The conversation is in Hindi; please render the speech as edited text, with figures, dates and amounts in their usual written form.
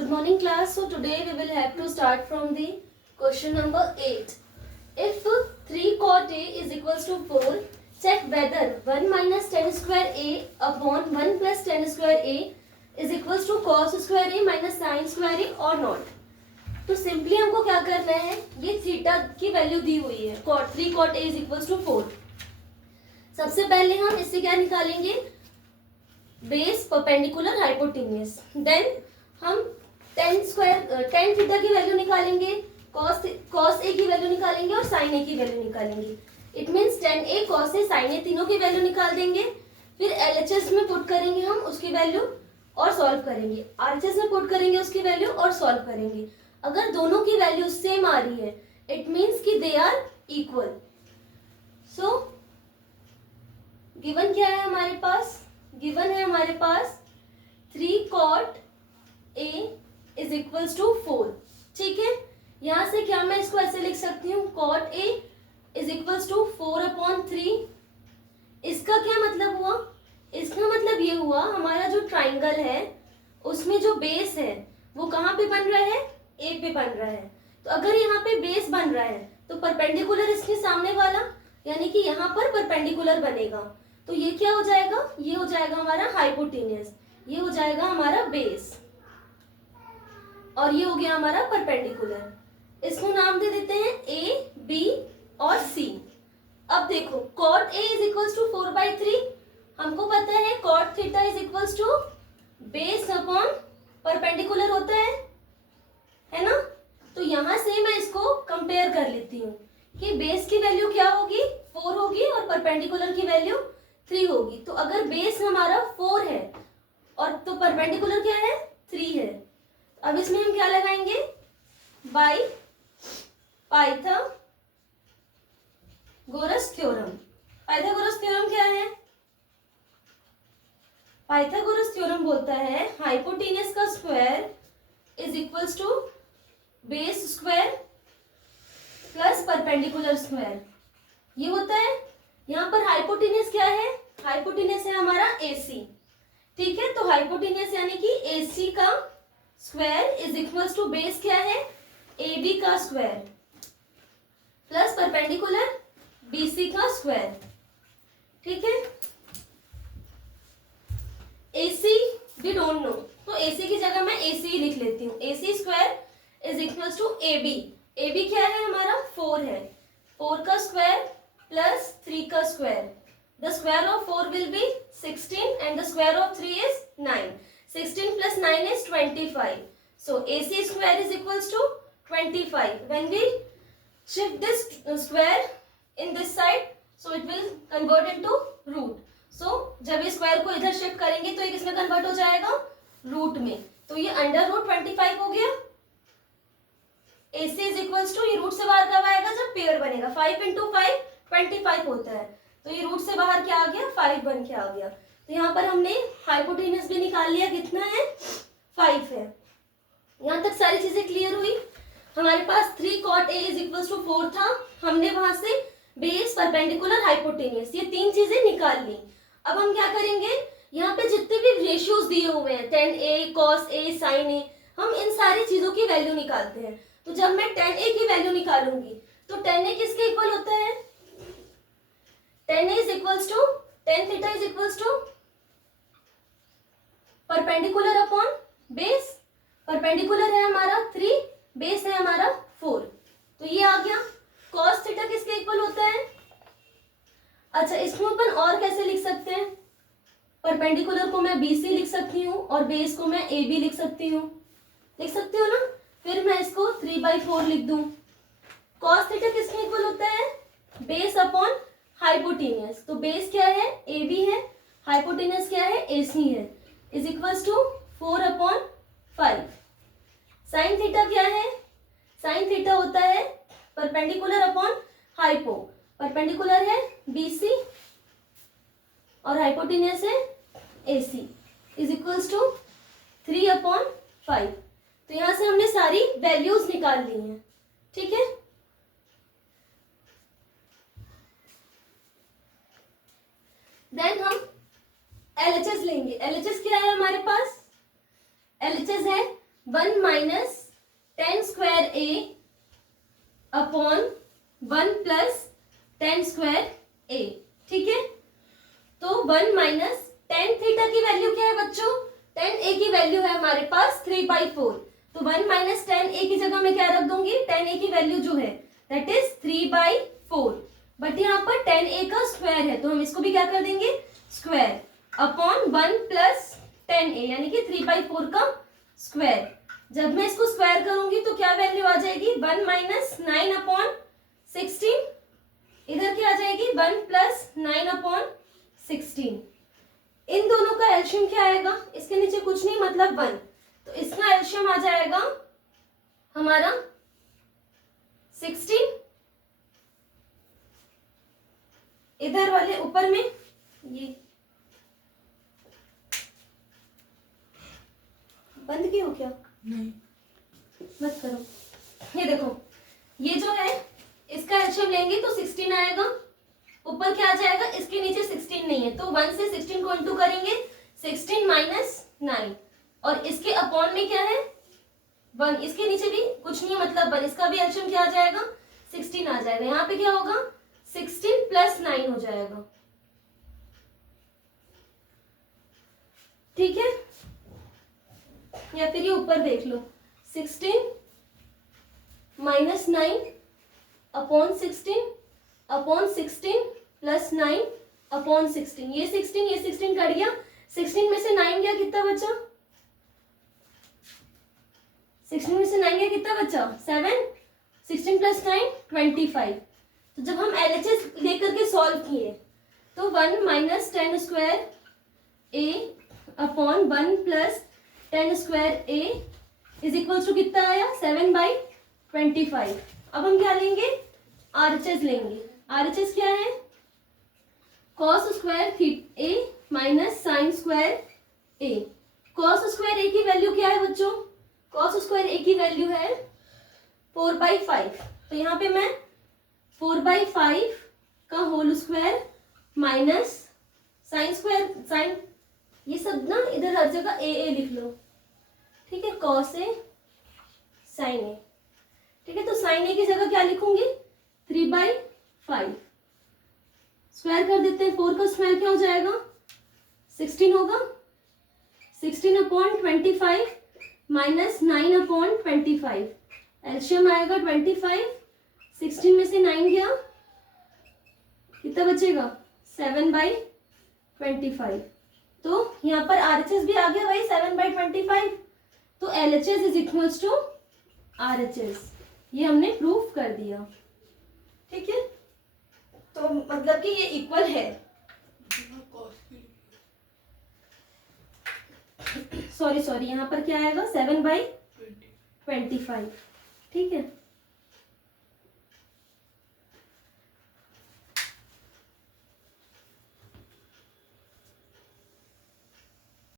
Good morning class. So today we will have to start from the question number 8. If 3 cot A is equals to 4, check whether 1 minus tan square A upon 1 plus tan square A is equals to cos square A minus sin square A or not. तो सिंपली हमको क्या करना है, ये थीटा की वैल्यू दी हुई है, cot 3 cot A is equals to 4. सबसे पहले हम इससे क्या निकालेंगे, बेस परपेंडिकुलर हाइपोटेन्यूज. देन हम टेन थीटा की वैल्यू निकालेंगे, कॉस ए की वैल्यू निकालेंगे और साइन ए की वैल्यू निकालेंगे. It means tan A cos A sine A तीनों की वैल्यू निकाल देंगे. फिर एलएचएस में पुट करेंगे हम उसकी वैल्यू और सॉल्व करेंगे. आरएचएस में पुट करेंगे उसकी वैल्यू और सॉल्व करेंगे. अगर दोनों की वैल्यू सेम आ रही है इट मीन्स कि they are equal. So given क्या है हमारे पास, गिवन है हमारे पास 3 cot A is equals to 4. ठीक है, यहां से क्या मैं इसको ऐसे लिख सकती हूँ, cot A is equals to 4/3. इसका क्या मतलब हुआ, इसका मतलब ये हुआ हमारा जो ट्राइंगल है उसमें जो बेस है वो कहाँ पे बन रहा है, ए पे बन रहा है. तो अगर यहाँ पे बेस बन रहा है तो परपेंडिकुलर इसके सामने वाला यानी कि यहाँ पर परपेंडिकुलर बनेगा. तो ये क्या हो जाएगा, ये हो जाएगा हमारा हाइपोटेन्यूज, ये हो जाएगा हमारा बेस और ये हो गया हमारा परपेंडिकुलर. इसको नाम दे देते हैं ए, बी और सी. अब देखो cot A is equals to 4/3. हमको पता है cot theta is equals to base upon perpendicular होता है ना. तो यहां से मैं इसको कंपेयर कर लेती हूँ कि बेस की वैल्यू क्या होगी, 4 होगी और परपेंडिकुलर की वैल्यू 3 होगी. तो अगर बेस हमारा 4 है और तो परपेंडिकुलर क्या है, 3 है. अब इसमें हम क्या लगाएंगे, by Pythagoras theorem. Pythagoras theorem क्या है, पाइथागोरस थ्योरम बोलता है हाइपोटेन्यूज का square is equals to base square plus perpendicular square. ये होता है. यहाँ पर हाइपोटेन्यूज क्या है, हाइपोटेन्यूज है हमारा AC. ठीक है, तो हाइपोटेन्यूज यानी कि AC का square is equals to base क्या है, AB का स्क्वायर प्लस परपेंडिकुलर BC का स्क्वायर. ठीक है, AC वी डोंट नो, तो AC की जगह मैं AC लिख लेती हूँ. AC square is equals to AB. AB क्या है हमारा, 4 है. 4 का स्क्वायर प्लस 3 का square. The square of 4 will be 16 and the square of 3 is 9. 16 plus 9 is 25. So AC square is equals to 25. When we shift this square in this side, so it will convert into root. So जब इस स्क्वायर को इधर शिफ्ट करेंगे तो ये किसमें कन्वर्ट हो जाएगा, रूट में. तो ये अंडर रूट 25 हो गया. AC is equals to, ये रूट से बाहर कब आएगा, जब पेयर बनेगा. 5 into 5 25 होता है. तो ये रूट से बाहर क्या आ गया, 5 बन के आ गया. तो यहाँ पर हमने हाइपोटेन्यूज भी निकाल लिया, कितना है, 5 है. यहाँ तक सारी चीजें क्लियर हुई. हमारे पास 3 cot A is equals to 4 था. हमने वहां से बेस परपेंडिकुलर हाइपोटेन्यूज ये 3 चीजें निकाल ली. अब हम क्या करेंगे, यहाँ पे जितने भी रेशियोज दिए हुए हैं tan A, cos A, sin A, हम इन सारी चीजों की वैल्यू निकालते हैं. तो जब मैं tan A की वैल्यू निकालूंगी तो tan A किसके इक्वल होता है, tan A is equals to tan theta is equals to perpendicular upon base. Perpendicular है हमारा 3, बेस है हमारा 4. तो ये आ गया. cos थीटा किसके इक्वल होता है, अच्छा इसको अपन और कैसे लिख सकते हैं, परपेंडिकुलर को मैं BC लिख सकती हूँ और बेस को मैं AB लिख सकती हूँ. लिख सकती हूँ ना. फिर मैं इसको 3/4 लिख दूं. cos थीटा किसके इक्वल होता है, बेस अपॉन हाइपोटेन्यूज. तो बेस क्या है, AB है, हाइपोटेन्यूज क्या है, AC है, is equals to 4/5. Sine theta क्या है, साइन थीटा होता है परपेंडिकुलर अपॉन हाइपो. परपेंडिकुलर है BC और हाइपोटेन्यूज है AC, इज इक्वल्स टू 3/5. तो यहां से हमने सारी वैल्यूज निकाल ली हैं. ठीक है, देन हम LHS लेंगे. LHS क्या है हमारे पास, LHS है 1 minus 10 square A upon 1 plus 10 square ए, ठीक है। तो 1 माइनस टेन थीटा की वैल्यू क्या है बच्चों, 10 ए की वैल्यू है हमारे पास 3/4, तो 1 माइनस 10 ए की जगह मैं क्या रख दूंगी, 10 ए की वैल्यू जो है दैट इज 3/4, बट यहाँ पर 10 ए का स्क्वायर है तो हम इसको भी क्या कर देंगे स्क्वायर, अपॉन 1 प्लस 10 ए यानी कि 3/4 का स्क्वायर। जब मैं इसको स्क्वायर करूंगी तो क्या वैल्यू आ जाएगी, 1 माइनस 9 अपॉन 16, इधर क्या आ जाएगी 1 प्लस 9 अपॉन 16। इन दोनों का एलशियम क्या आएगा, इसके नीचे कुछ नहीं मतलब 1, तो इसका एलशियम आ जाएगा हमारा 16, इधर वाले ऊपर में ये बंद किया हो क्या, नहीं मत करो। ये देखो ये जो है इसका एलशियम लेंगे तो 16 आएगा, ऊपर क्या आ जाएगा, इसके नीचे 16 नहीं है तो 1 से 16 को इंटू करेंगे, 16 माइनस 9, और इसके अपॉन में क्या है 1, इसके नीचे भी कुछ नहीं है मतलब 1, इसका भी एलशियम क्या आ जाएगा 16 आ जाएगा, यहाँ पे क्या होगा 16 प्लस 9 हो जाएगा, ठीक है। या फिर ये ऊपर देख लो 16 माइनस 9 अपॉन 16 प्लस 9 अपॉन 16, ये 16 कट गया, 16 में से 9 गया कितना बचा, 16 में से 9 गया कितना बचा 7, 16 प्लस 9 25। तो जब हम LHS लेकर के सॉल्व किए तो 1 minus 10 square A upon 1 plus 10 square A is equal to कितना आया 7/25। अब हम क्या लेंगे RHS लेंगे, RHS क्या है cos स्क्वायर ए माइनस साइन स्क्वायर ए। cos स्क्वायर ए की वैल्यू क्या है बच्चों, cos स्क्वायर ए की वैल्यू है 4/5, तो यहाँ पे मैं 4/5 का whole square minus sine square, sine ये सब ना इधर हर जगह ए लिख लो, ठीक है, cos ए साइन ए, ठीक है। तो साइन ए की जगह क्या लिखूंगी 3/5, स्क्वायर कर देते हैं, 4 का स्क्वायर क्या हो जाएगा 16 होगा, 16 अपॉन 25 माइनस 9 अपॉन 25, एलशियम आएगा 25, 16 में से 9 गया कितना बचेगा 7/25, तो यहाँ पर RHS भी आ गया भाई 7/25, तो LHS is equals to RHS, ये हमने प्रूफ कर दिया, ठीक है। तो मतलब कि ये इक्वल है, सॉरी यहाँ पर क्या आएगा 7/25, ठीक है।